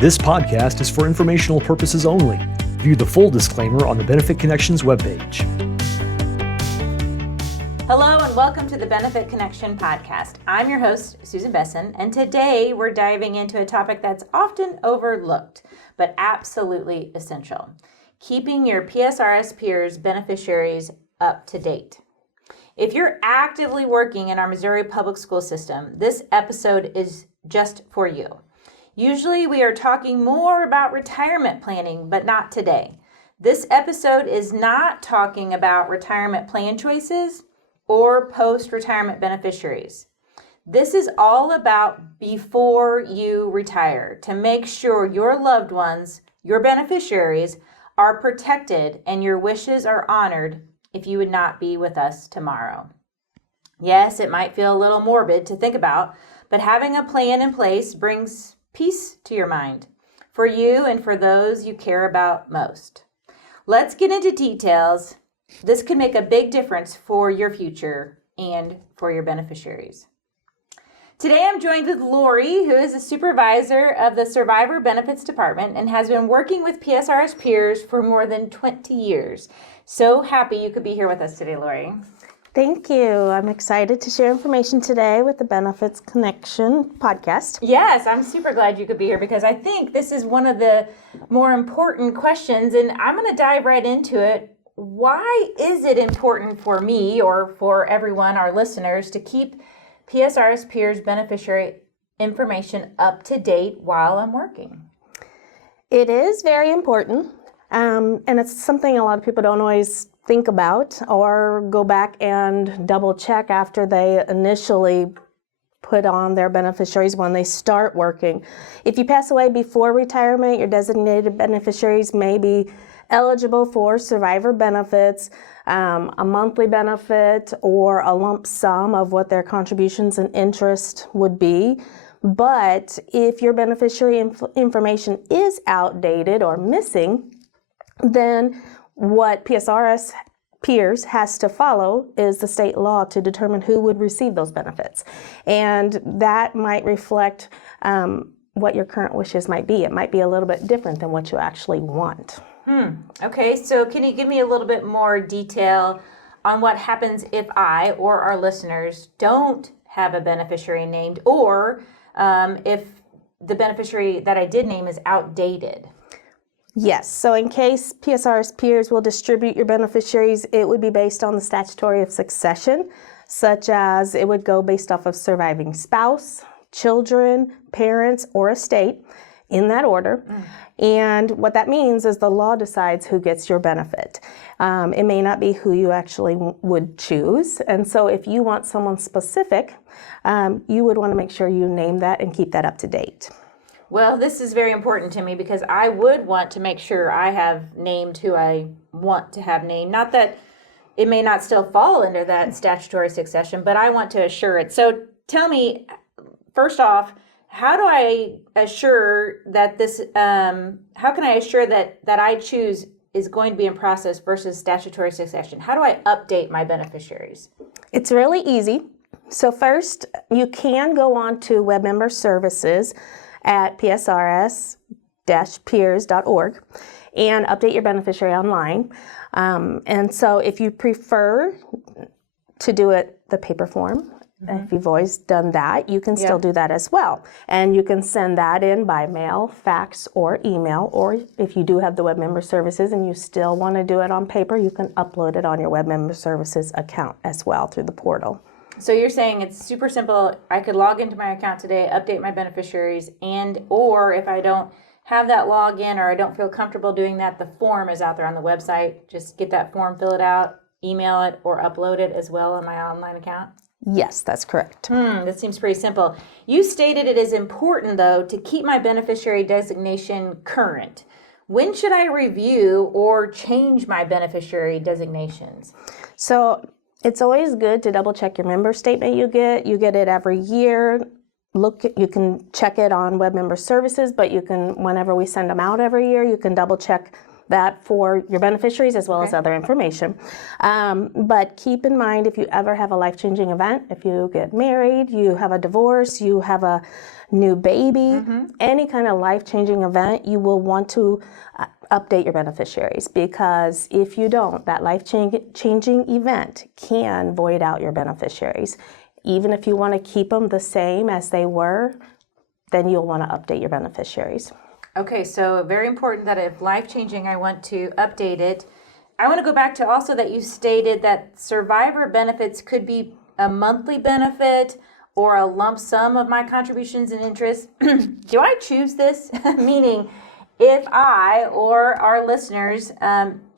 This podcast is for informational purposes only. View the full disclaimer on the Benefit Connections webpage. Hello and welcome to the Benefit Connection podcast. I'm your host, Susan Boessen, and today we're diving into a topic that's often overlooked, but absolutely essential: keeping your PSRS peers' beneficiaries up to date. If you're actively working in our Missouri public school system, this episode is just for you. Usually we are talking more about retirement planning, but not today. This episode is not talking about retirement plan choices or post-retirement beneficiaries. This is all about before you retire, to make sure your loved ones, your beneficiaries, are protected and your wishes are honored if you would not be with us tomorrow. Yes, it might feel a little morbid to think about, but having a plan in place brings peace to your mind, for you and for those you care about most. Let's get into details. This could make a big difference for your future and for your beneficiaries. Today I'm joined with Lori, who is a supervisor of the Survivor Benefits Department and has been working with PSRS peers for more than 20 years. So happy you could be here with us today, Lori. Thank you. I'm excited to share information today with the Benefits Connection podcast. Yes, I'm super glad you could be here because I think this is one of the more important questions, and I'm going to dive right into it. Why is it important for me or for everyone, our listeners, to keep PSRS peers' beneficiary information up to date while I'm working? It is very important, and it's something a lot of people don't always think about or go back and double check after they initially put on their beneficiaries when they start working. If you pass away before retirement, your designated beneficiaries may be eligible for survivor benefits, a monthly benefit, or a lump sum of what their contributions and interest would be. But if your beneficiary information is outdated or missing, then what PSRS peers has to follow is the state law to determine who would receive those benefits. And that might reflect what your current wishes might be. It might be a little bit different than what you actually want. Okay, so can you give me a little bit more detail on what happens if I or our listeners don't have a beneficiary named, or if the beneficiary that I did name is outdated? Yes, so in case PSRS peers will distribute your beneficiaries, it would be based on the statutory of succession, such as it would go based off of surviving spouse, children, parents, or estate, in that order. And what that means is the law decides who gets your benefit. It may not be who you actually would choose. And so if you want someone specific, you would want to make sure you name that and keep that up to date. Well, this is very important to me because I would want to make sure I have named who I want to have named. Not that it may not still fall under that statutory succession, but I want to assure it. So tell me, first off, how do I assure that this, how can I assure that I choose is going to be in process versus statutory succession? How do I update my beneficiaries? It's really easy. So first, you can go on to web member services at psrs-peers.org and update your beneficiary online. And so if you prefer to do it the paper form, if you've always done that, you can still do that as well. And you can send that in by mail, fax, or email. Or if you do have the web member services and you still want to do it on paper, you can upload it on your web member services account as well through the portal. So you're saying it's super simple. I could log into my account today, update my beneficiaries, or if I don't have that login or I don't feel comfortable doing that, the form is out there on the website. Just get that form, fill it out, email it, or upload it as well on my online account? Yes, that's correct. That seems pretty simple. You stated it is important, though, to keep my beneficiary designation current. When should I review or change my beneficiary designations? So it's always good to double check your member statement you get. You get it every year. You can check it on web member services, but you can, whenever we send them out every year, you can double check that for your beneficiaries as well as other information. But keep in mind, if you ever have a life-changing event, if you get married, you have a divorce, you have a new baby, any kind of life-changing event, you will want to update your beneficiaries, because if you don't, that life-changing event can void out your beneficiaries. Even if you want to keep them the same as they were, then you'll want to update your beneficiaries. Okay, so very important that if life-changing, I want to update it. I want to go back to also that you stated that survivor benefits could be a monthly benefit or a lump sum of my contributions and interests. Do I choose this? Meaning, if I or our listeners,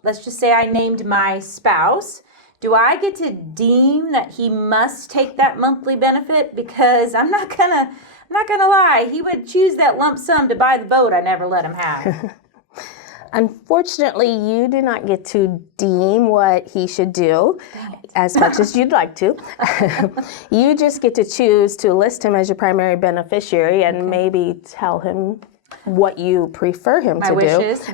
let's just say I named my spouse, do I get to deem that he must take that monthly benefit? Because I'm not gonna lie, he would choose that lump sum to buy the boat I never let him have. Unfortunately, you do not get to deem what he should do as much as you'd like to. You just get to choose to list him as your primary beneficiary and maybe tell him what you prefer him to do. My wishes.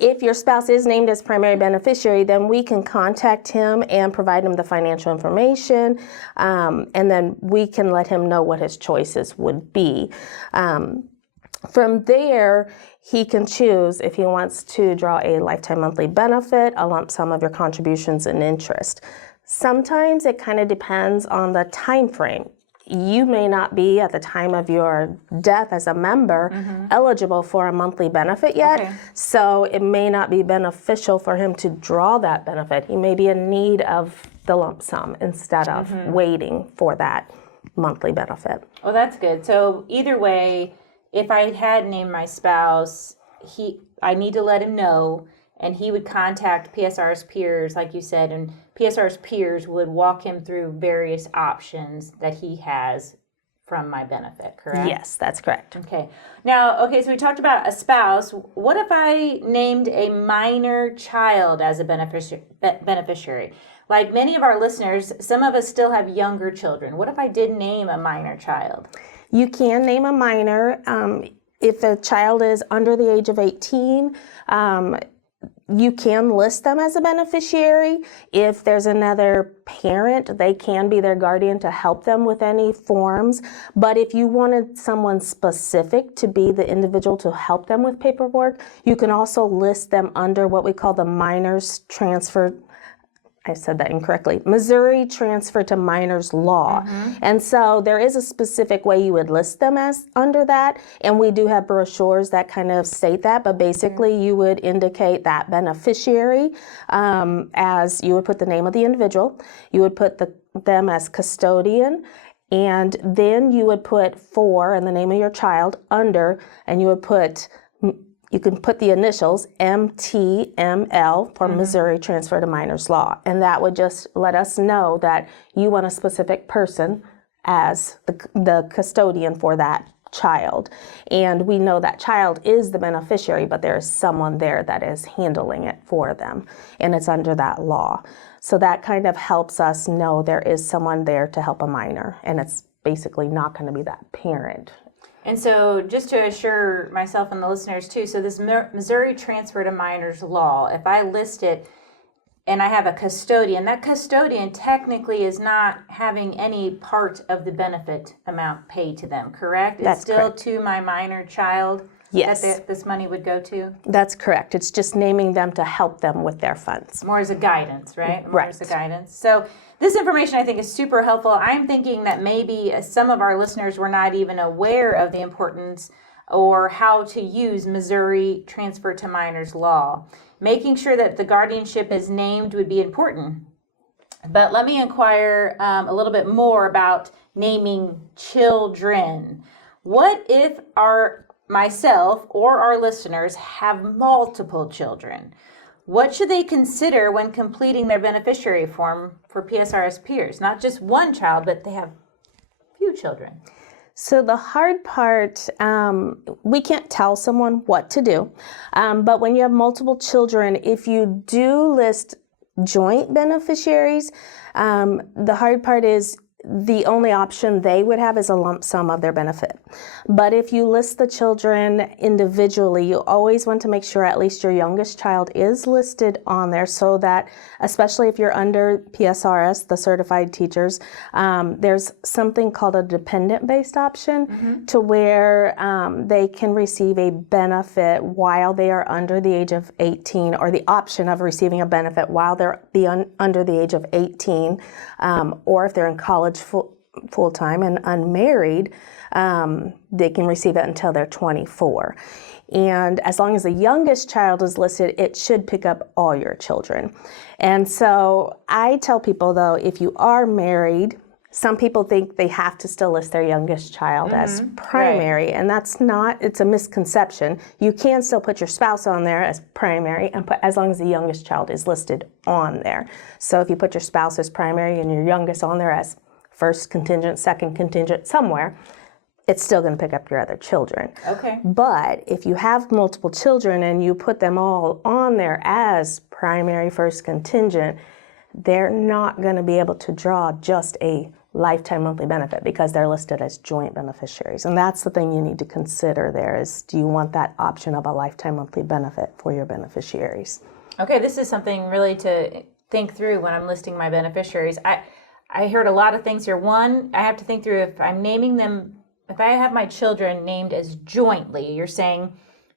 If your spouse is named as primary beneficiary, then we can contact him and provide him the financial information, and then we can let him know what his choices would be. From there, he can choose if he wants to draw a lifetime monthly benefit, a lump sum of your contributions and interest. Sometimes it kind of depends on the time frame. You may not be, at the time of your death as a member, eligible for a monthly benefit yet, so it may not be beneficial for him to draw that benefit. He may be in need of the lump sum instead of waiting for that monthly benefit. Well, that's good. So either way, if I had named my spouse, I need to let him know, and he would contact PSRS peers, like you said, and PSRS peers would walk him through various options that he has from my benefit, correct? Yes, that's correct. Okay. Now, so we talked about a spouse. What if I named a minor child as a beneficiary? Like many of our listeners, some of us still have younger children. What if I did name a minor child? You can name a minor. If a child is under the age of 18, you can list them as a beneficiary. If there's another parent, they can be their guardian to help them with any forms. But if you wanted someone specific to be the individual to help them with paperwork, you can also list them under what we call the minors transfer. I said that incorrectly. Missouri Transfer to Minors Law. And so there is a specific way you would list them as under that. And we do have brochures that kind of state that. But basically you would indicate that beneficiary as you would put the name of the individual. You would put them as custodian. And then you would put for and the name of your child under, and you would put, you can put the initials MTML for Missouri Transfer to Minors Law. And that would just let us know that you want a specific person as the custodian for that child. And we know that child is the beneficiary, but there is someone there that is handling it for them. And it's under that law. So that kind of helps us know there is someone there to help a minor. And it's basically not going to be that parent. And so just to assure myself and the listeners too, so this Missouri Transfer to Minors Law, if I list it and I have a custodian, that custodian technically is not having any part of the benefit amount paid to them, correct? That's it's still correct. To my minor child Yes. that this money would go to? That's correct. It's just naming them to help them with their funds. More as a guidance, right? More Right. as a guidance. So this information I think is super helpful. I'm thinking that maybe some of our listeners were not even aware of the importance or how to use Missouri Transfer to Minors Law. Making sure that the guardianship is named would be important. But let me inquire a little bit more about naming children. What if myself or our listeners have multiple children? What should they consider when completing their beneficiary form for PSRS peers? Not just one child, but they have few children. So the hard part, we can't tell someone what to do, but when you have multiple children, if you do list joint beneficiaries, the hard part is the only option they would have is a lump sum of their benefit. But if you list the children individually, you always want to make sure at least your youngest child is listed on there, so that, especially if you're under PSRS, the certified teachers, there's something called a dependent-based option to where they can receive a benefit while they are under the age of 18, or the option of receiving a benefit while they're under the age of 18, or if they're in college full-time and unmarried, they can receive it until they're 24. And as long as the youngest child is listed, it should pick up all your children. And so I tell people, though, if you are married, some people think they have to still list their youngest child as primary, and that's not, it's a misconception. You can still put your spouse on there as primary, and put, as long as the youngest child is listed on there. So if you put your spouse as primary and your youngest on there as first contingent, second contingent, somewhere, it's still going to pick up your other children. Okay. But if you have multiple children and you put them all on there as primary, first contingent, they're not going to be able to draw just a lifetime monthly benefit because they're listed as joint beneficiaries. And that's the thing you need to consider there is, do you want that option of a lifetime monthly benefit for your beneficiaries? Okay, this is something really to think through when I'm listing my beneficiaries. I heard a lot of things here. One, I have to think through if I'm naming them, if I have my children named as jointly, you're saying,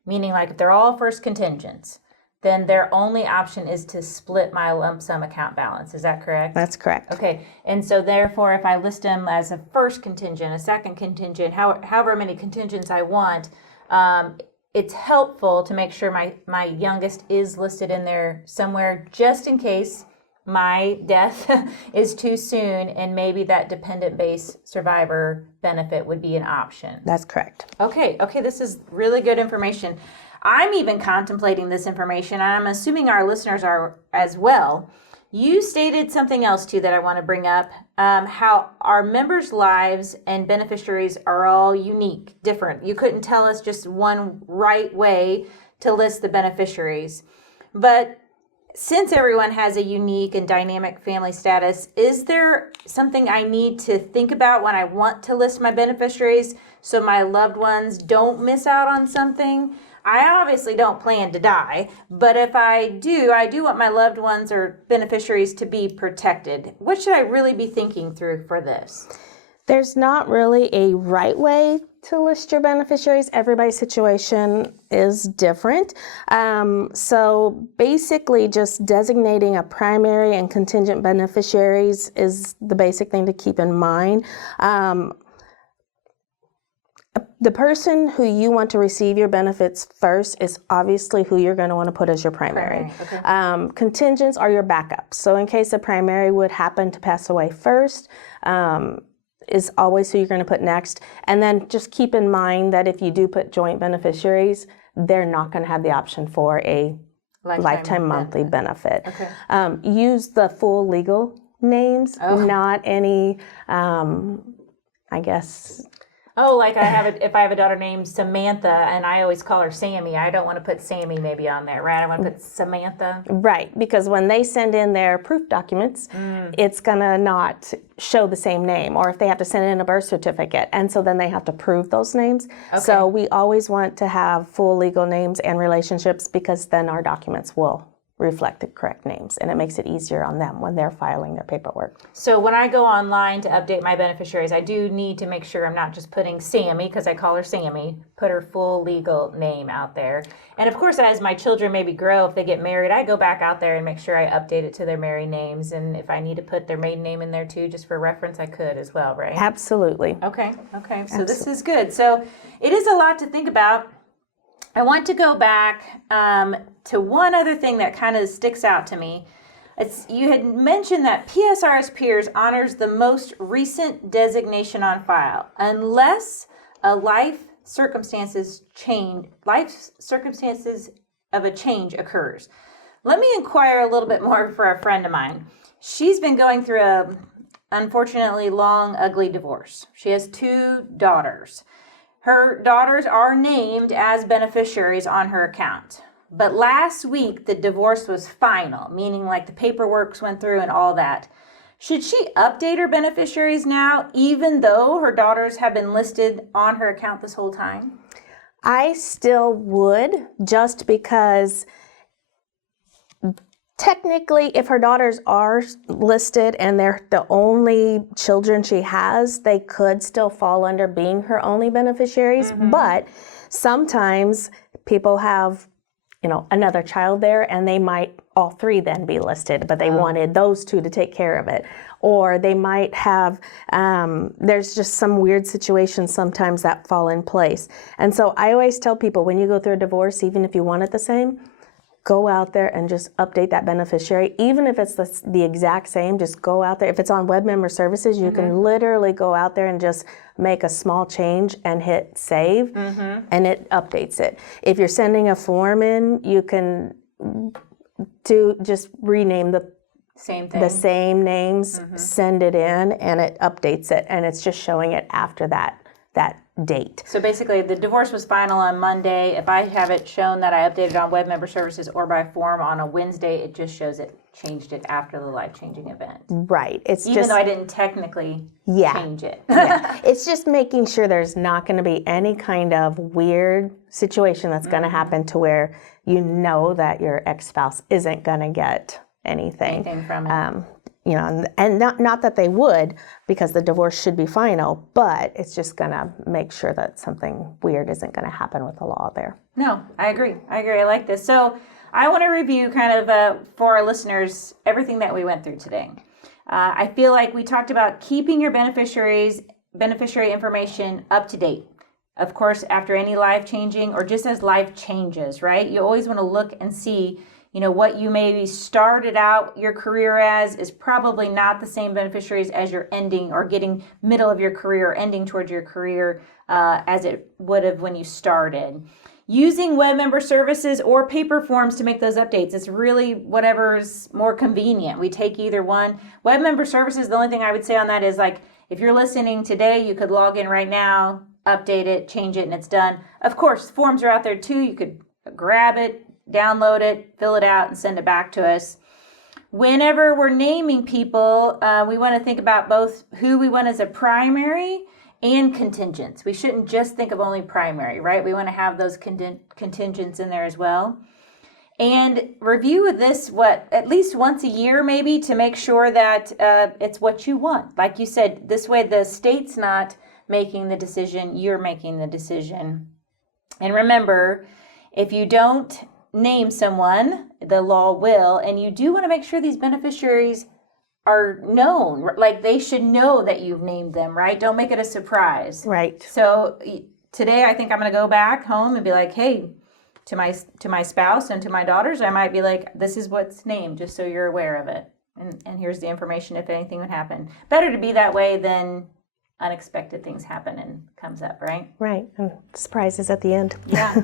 meaning like if they're all first contingents, then their only option is to split my lump sum account balance. Is that correct? That's correct. Okay, and so therefore, if I list them as a first contingent, a second contingent, however many contingents I want, it's helpful to make sure my youngest is listed in there somewhere, just in case my death is too soon, and maybe that dependent-based survivor benefit would be an option. That's correct. Okay, this is really good information. I'm even contemplating this information, and I'm assuming our listeners are as well. You stated something else too that I want to bring up, how our members' lives and beneficiaries are all unique, different. You couldn't tell us just one right way to list the beneficiaries. But since everyone has a unique and dynamic family status, is there something I need to think about when I want to list my beneficiaries so my loved ones don't miss out on something? I obviously don't plan to die, but if I do want my loved ones or beneficiaries to be protected. What should I really be thinking through for this? There's not really a right way to list your beneficiaries. Everybody's situation is different. So basically just designating a primary and contingent beneficiaries is the basic thing to keep in mind. The person who you want to receive your benefits first is obviously who you're going to want to put as your primary. Okay. Contingents are your backups. So in case a primary would happen to pass away first, is always who you're going to put next. And then just keep in mind that if you do put joint beneficiaries, they're not going to have the option for a lifetime monthly benefit. Okay. Use the full legal names, not any, I guess... Oh, like if I have a daughter named Samantha and I always call her Sammy, I don't want to put Sammy maybe on there, right? I want to put Samantha. Right, because when they send in their proof documents, it's going to not show the same name, or if they have to send in a birth certificate, and so then they have to prove those names. Okay. So we always want to have full legal names and relationships, because then our documents will reflect the correct names, and it makes it easier on them when they're filing their paperwork. So when I go online to update my beneficiaries, I do need to make sure I'm not just putting Sammy, because I call her Sammy, put her full legal name out there. And of course, as my children maybe grow, if they get married, I go back out there and make sure I update it to their married names. And if I need to put their maiden name in there too, just for reference, I could as well, right? Absolutely. Okay. So this is good. So it is a lot to think about. I want to go back to one other thing that kind of sticks out to me. You had mentioned that PSRS Peers honors the most recent designation on file, unless a life circumstances of a change occurs. Let me inquire a little bit more for a friend of mine. She's been going through a unfortunately long, ugly divorce. She has 2 daughters. Her daughters are named as beneficiaries on her account. But last week, the divorce was final, meaning like the paperwork went through and all that. Should she update her beneficiaries now, even though her daughters have been listed on her account this whole time? I still would, just because technically, if her daughters are listed and they're the only children she has, they could still fall under being her only beneficiaries. But sometimes people have, another child there, and they might all three then be listed, but they wanted those two to take care of it. Or they might have, there's just some weird situations sometimes that fall in place. And so I always tell people, when you go through a divorce, even if you want it the same, go out there and just update that beneficiary. Even if it's the exact same, just go out there. If it's on web member services, you can literally go out there and just make a small change and hit save, and it updates it. If you're sending a form in, you can just rename the same names, send it in, and it updates it, and it's just showing it after that date. So basically, the divorce was final on Monday. If I have it shown that I updated on web member services or by form on a Wednesday, it just shows it changed it after the life-changing event. Right. It's even though I didn't technically change it. It's just making sure there's not going to be any kind of weird situation that's going to happen to where you know that your ex-spouse isn't going to get anything from it. And not that they would, because the divorce should be final, but it's just going to make sure that something weird isn't going to happen with the law there. No, I agree. I like this. So I want to review kind of for our listeners everything that we went through today. I feel like we talked about keeping your beneficiary information up to date. Of course, after any life changing or just as life changes, right? You always want to look and see what you maybe started out your career as is probably not the same beneficiaries as you're ending or getting middle of your career or ending towards your career as it would have when you started. Using web member services or paper forms to make those updates. It's really whatever's more convenient. We take either one. Web member services, the only thing I would say on that is like, if you're listening today, you could log in right now, update it, change it, and it's done. Of course, forms are out there too. You could grab it, download it, fill it out, and send it back to us. Whenever we're naming people, we want to think about both who we want as a primary and contingents. We shouldn't just think of only primary, right? We want to have those contingents in there as well. And review this, at least once a year maybe, to make sure that it's what you want. Like you said, this way the state's not making the decision, you're making the decision. And remember, if you don't name someone, the law will, and you do want to make sure these beneficiaries are known. Like, they should know that you've named them, right? Don't make it a surprise. Right. So today I think I'm going to go back home and be like, hey, to my spouse and to my daughters, I might be like, this is what's named, just so you're aware of it. And here's the information if anything would happen. Better to be that way than unexpected things happen and comes up, right? Right. And surprises at the end. Yeah.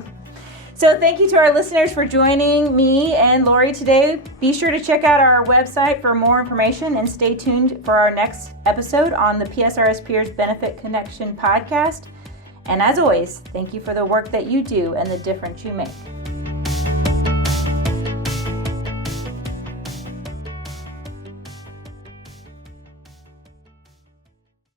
So thank you to our listeners for joining me and Lori today. Be sure to check out our website for more information and stay tuned for our next episode on the PSRS Peers Benefit Connection podcast. And as always, thank you for the work that you do and the difference you make.